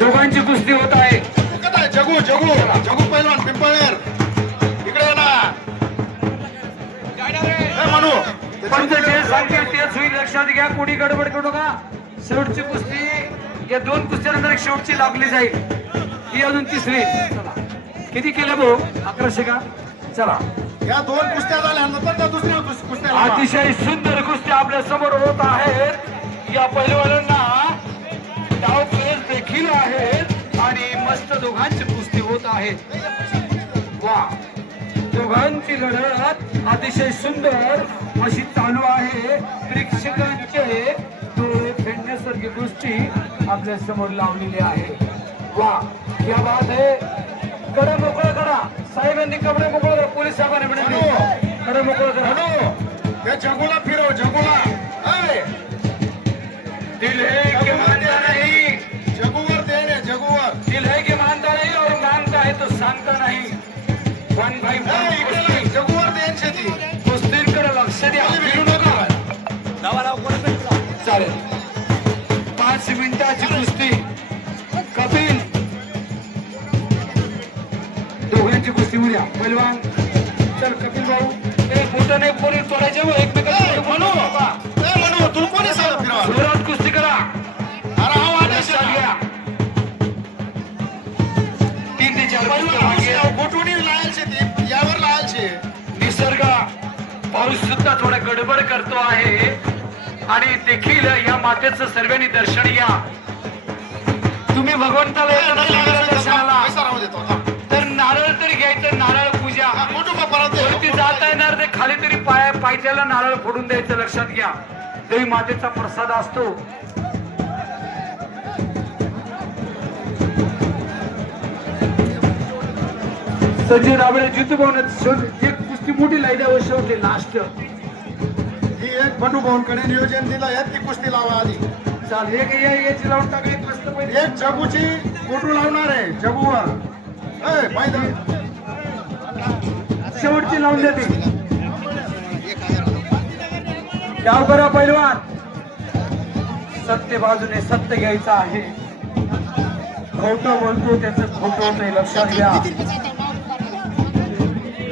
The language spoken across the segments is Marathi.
दोघांची कुस्ती होत आहे. जगू जगू जगू पैलवान पिंपळनेर इकडे ये ना. म्हणू पंच जे सांगतील तेच होईल, लक्षात घ्या. कोणी गडबड करू नका. शेवटची कुस्ती या दोन कुस्त्यानंतर एक शेवटची लागली जाईल. ही अजून तिसरी. चला किती केलं भाऊ? 1100 का? चला या दोन कुस्त्या झाल्यानंतर त्या दुसऱ्या कुस्त्या अतिशय सुंदर कुस्ती आपल्या समोर होत आहेत. या पैलवानांना डाव प्लेस देखील आहेत आणि मस्त दोघांची कुस्ती होत आहे. वा, दोघांची लढत अतिशय सुंदर अशी चालू आहे. प्रेक्षकांचे डोळे फेडण्यासारखी कुस्ती आपल्या समोर लावलेली आहे. वा, क्या बात आहे. कडे मोकळं करा साहेबांनी, कपडे मोकळं करा. पोलीस साहेबांनी विनंती, कडे मोकळं करा. त्या जगूला फिरव जगूला. दिल है कि मानता नहीं, जगूवर दे रे जगूवर. दिल है कि मानता नहीं और मानता है तो सांगता नहीं. वन भाई जगूवर दे शेती. कुस्तीकडे लक्ष द्या, फिरू नका. चालेल. 5 मिनिटाची कुस्ती. कपिल, दोघांची कुस्ती उद्या. पैलवान चल कपिल भाऊ. ते बोटाने पोरी तोडायचे व एकमेकांना म्हणू म्हणू तू कोणी सांग फिरवा. जोरात कुस्ती करा. अरे हा वाटेश घ्या. 3 ते 4 गोटुनी लायल शेती यावर लायल शे. निसर्ग पाऊस सुद्धा थोडा गडबड करतो आहे आणि देखील या मातेचं सर्वांनी दर्शन घ्या. तुम्ही भगवंताला येता ना दर्शनाला, तर नारळ तरी घ्यायचं. नारळ पूजा वरती जाता येणार ते खाली तरी पायथ्याला नारळ फोडून द्यायचं. लक्षात घ्या, देवी मातेचा प्रसाद असतो. संजय राबळे जितू भवनात एक कुस्ती मोठी लाईदावर शेवटली लास्ट. ही एक बंडू भाऊंकडे नियोजन दिलं. यात ती कुस्ती लावा आधी. चाल एक याची लावून टाकली मस्त पैकी. एक जगूची गोटू लावणार आहे जगूवर. शेवटची लावून देते. डाव करा पैलवान. सत्य बाजूने सत्य घ्यायचं आहे. खोटं बोलतो त्याचं खोटं नाही. लक्षात घ्या.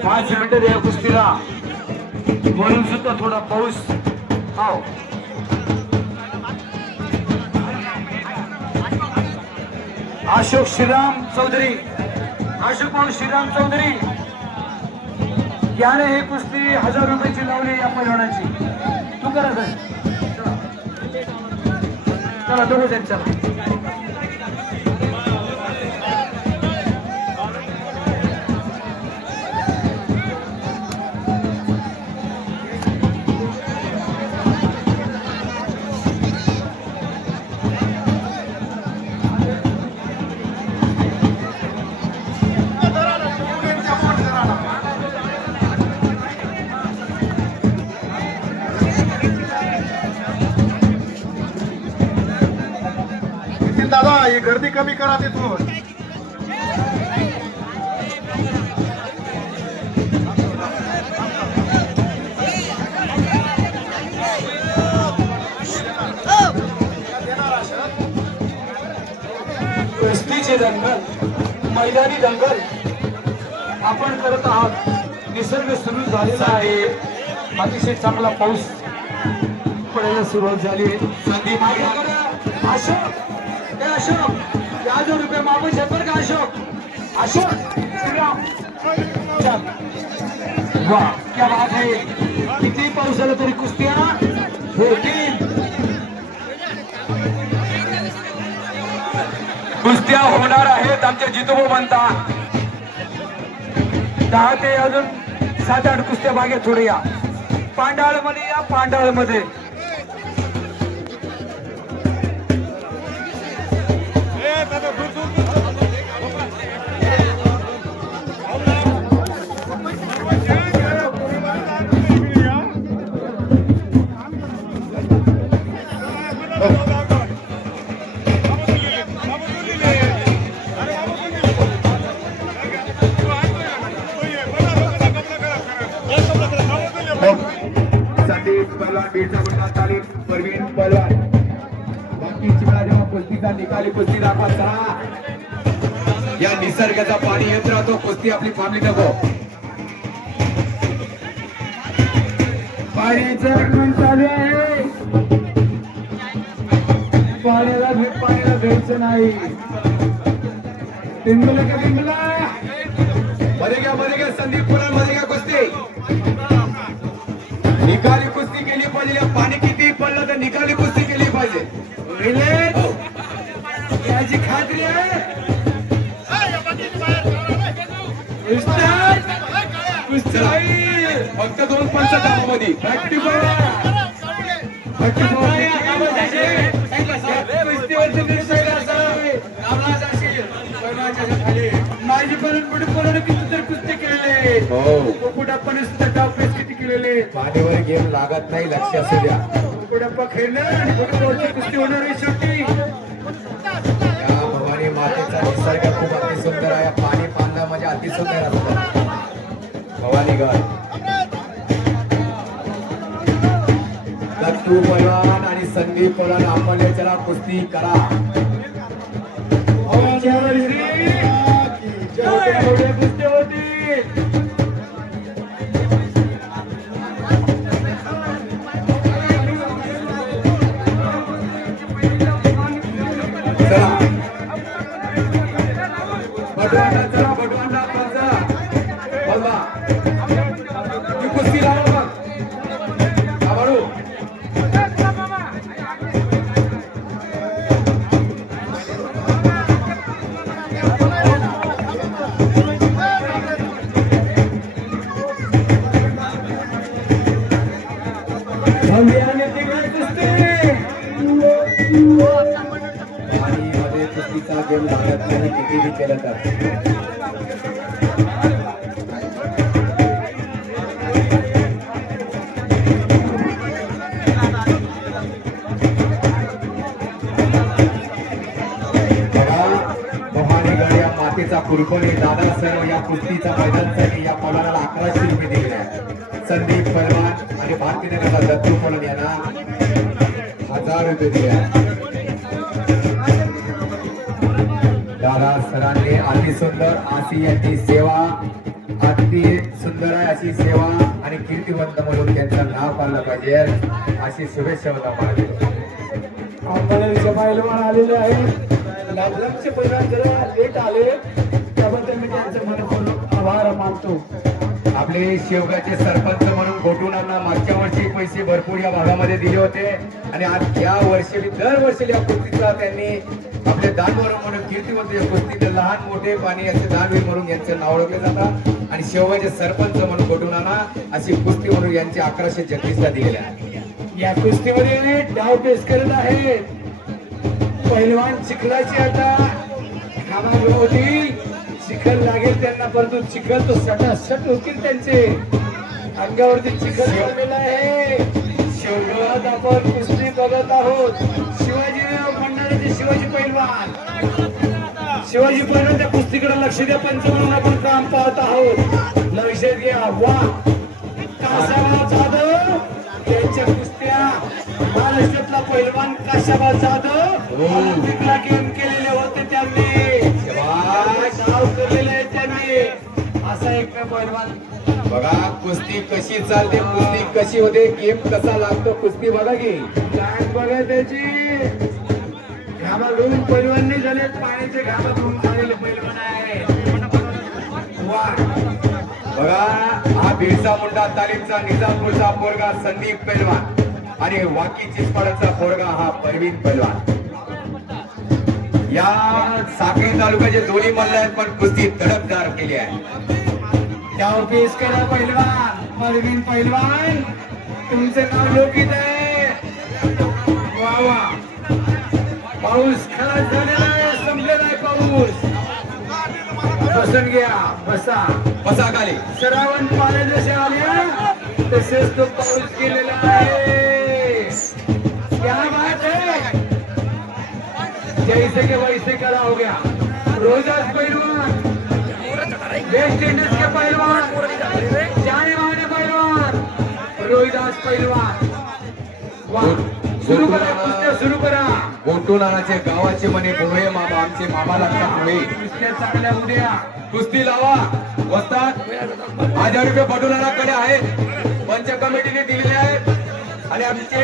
5 मिनिटं द्या कुस्तीला. म्हणून सुद्धा थोडा पाऊस. हो, अशोक श्रीराम चौधरी, अशोक भाऊ श्रीराम चौधरी याने ही कुस्ती 1000 रुपयाची लावली या पैलवानाची. तू करा सर. चला दोघं जण चला. दादा ही गर्दी कमी करा तिथून. कुस्तीचे दंगल, मैदानी दंगल आपण करत आहात. निसर्ग सुरू झालेला आहे. अतिशय चांगला पाऊस पडायला सुरुवात झाली आहे. संदीप अशोक, अशोक 1000 रुपये मागू शकतो का अशोक? अशोक श्रीराम चल. वा, क्या बात आहे. किती पाऊस आला तरी कुस्त्या होतील. कुस्त्या होणार आहेत. आमचे जितोबो म्हणतात 10 ते अजून 7-8 कुस्त्या मागे थोडे या. पांडाळ मध्ये या. पांडाळ मध्ये निकाली कुस्ती दाखवा चला. या निसर्गाचा पाणी येत राहतो, कुस्ती आपली थांबली नको. पाण्याचं आगमन चालू आहे. पाण्याला घ्यायचं नाही. बिंबला का बिंबला मध्ये घ्या संदीप पुराण मध्ये घ्या कुस्ती. निकाली कुस्ती केली पाहिजे. पाणी किती पडलं तर निकाली कुस्ती केली पाहिजे. याची खात्री आहे. फक्त 2 पंच मध्ये माझी पण किती कुस्ती केलेले. कुकुडाप्पाने सुद्धा डावपेच किती केलेले. पाण्यावर गेम लागत नाही, लक्ष असू द्या. कुकुडाप्पा खेळले आणि कुस्ती होणार आहे शेवटी. या भवानी मातेचा निसर्ग खूप अतिसुंदर आहे. पाणी पांदा म्हणजे अतिसुंदर असतं. भवानीगड दत्तू पहलवान आणि संदीप पहलवान आपण याच्याला कुस्ती करा. कुस्ती होती. चला भटवांडा बघा कुस्ती लावा आवाळू. पाणीमध्ये कुस्तीचा गेम लागत नाही किती केलं तर. कुरकोली दादा सर्व या कुस्तीच्या मैदानासाठी या पलाला 1100 रुपये दिले आहे. संदीप पहलवान आणि भारतीय नगरचा दत्तू पहलवान यांना 1000 रुपये दिले आहे. दादा सरांनी अति सुंदर अशी यांची सेवा, अति सुंदर आहे अशी सेवा आणि कीर्तिवंत म्हणून त्यांचं नाव पाळलं पाहिजे अशी शुभेच्छा होता मला. पहलवान आलेले आहेत. लाभलमचे पहलवान जरा लेट आले त्याबद्दल मी त्यांचं मनपूर्वक आभार मानतो. आपले शेवगाचे सरपंच म्हणून घोटूनांना मागच्या वर्षी पैसे भरपूर या भागामध्ये दिले होते आणि आज या वर्षी दरवर्षी या कुस्तीचा त्यांनी आपले दानवर म्हणून कीर्तिवंत या कुस्तीचे लहान मोठे पाणी असे दानवीर म्हणून यांचे नाव ओळखले जातात आणि शेवगाचे सरपंच म्हणून घोटूनांना अशी कुस्ती म्हणून यांचे 1136 ला दिलेले आहे. या कुस्तीमध्ये डाव पेश करत आहेत पहिलवान. चिखलाची आता कामाला होती. चिखल लागेल त्यांना परंतु चिखल तो सटासट होतील त्यांचे. अंगावरती चिखल पडलेला आहे. शेवगावात आपण कुस्ती बघत आहोत. शिवाजीराव भंडाऱ्याचे शिवाजी पैलवान. शिवाजी पैलवान त्या कुस्तीकडे लक्ष द्या. पंच म्हणून आपण काम पाहत आहोत. लक्षात घ्या. वा कासाबा जाधव त्यांच्या कुस्त्या. महाराष्ट्रातला पैलवान कासाबा जाधव ऑलिम्पिकला गेम केलेले होते त्यांनी. नाव केलेलं आहे त्यांनी. असा एक पैलवान बघा. कुस्ती कशी चालते, कुस्ती कशी होते, गेम कसा लागतो, कुस्ती बघा की लाईन बघा त्याची. घामा धुवून पैलवान नाही झाले, पाण्याचे घामा धुवून झालेले पैलवान आहे. वा बघा. हा बिरसा मुंडा तालीमचा निजामपूरचा पोरगा संदीप पैलवान आणि वाकी चिचपाडाचा पोरगा हा परवीन पैलवान. या साखळी तालुक्याचे दोन्ही मल्ल आहेत पण कुस्ती तडफदार केली आहे. त्यावर पेश करा पैलवान परवीन पैलवान. तुमचे नाव लोकित आहे. वा वा. पाऊस खलास झालेला आहे, संपलेला आहे पाऊस. बसून घ्या. बसा खाली. श्रावण पाले जसे आले तसेच तो पाऊस गेलेला आहे. क्या बात है. जैसे के वैसे करा हो गया. रोहिदास पहलवान वेस्ट इंडीज के पहलवान, जाने माने पहलवान रोहिदास पहलवान. वाह सुरू करा कुस्त्या सुरू करा. गोटोलाचे गावाचे म्हणे भोळे मामा आमचे मामा लागतात पुढे. कुस्त्या चांगल्या उद्या. कुस्ती लावा वस्तात. 1000 रुपये बटोलाकडे आहेत, पंच कमिटीने दिलेले आहेत आणि आमचे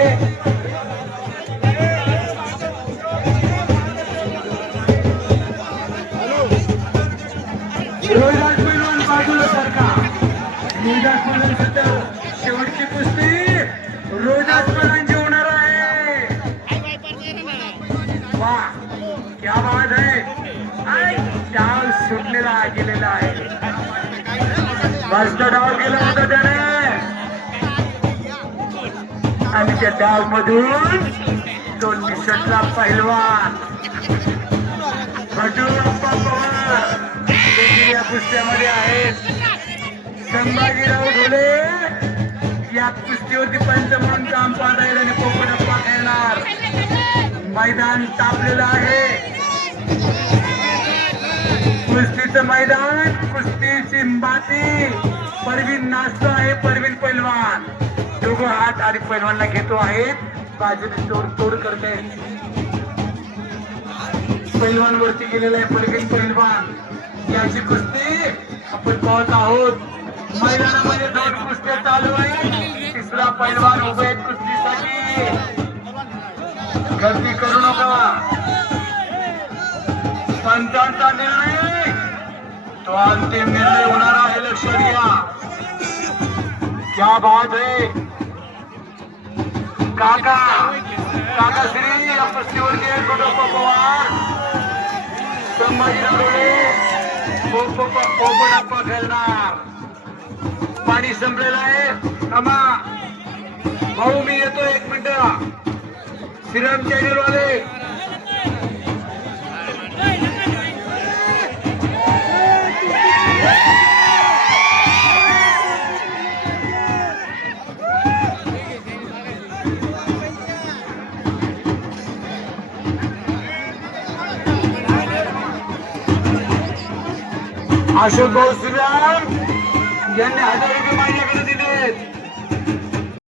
रोहिदास पैलवान बाजूला सारखा. रोहिदास पैलवान सध्या शेवटची कुस्ती रोहिदास पैलवानची होणार आहे. वा क्या बात आहे. डाव सुटलेला गेलेला आहे. मस्त डाव गेला होता त्याने आणि त्या डाव मधून तो निसटला पैलवान भटूरप्पा पवार. या कुस्त्यामध्ये आहेत संभाजीराव ढोले. या कुस्तीवरती पंच म्हणून काम पाहत आहेत आणि कोकणप्पा खेळणार. मैदान तापलेलं आहे. कुस्तीचं मैदान, कुस्तीची माती. परवीन नाचतो आहे. परवीन पैलवान दोघं हात आणि पैलवानला घेतो आहेत. बाजूने तोड करते. पैलवान वरती गेलेला आहे परवीन पैलवान. याची कुस्ती आपण पाहत आहोत. मैदानामध्ये 2 कुस्त्या चालू आहेत. तिसरा पैलवान उभे आहेत कुस्तीसाठी. गर्दी करू नका. पंचांचा निर्णय तो अंतिम निर्णय होणार आहे. लक्षात घ्या. क्या बात है. काका श्री या कुस्तीवरती आहेत. गोटप्पा पवार, संभाजीराव ढोले, कोकणप्पा खेळणार. पाणी संपलेलं आहे. थांबा भाऊ, मी येतो 1 मिनिट. श्रीराम चॅनल वाले अशोक भाऊ श्रीराम यांनी 1000 रुपये माझ्याकडे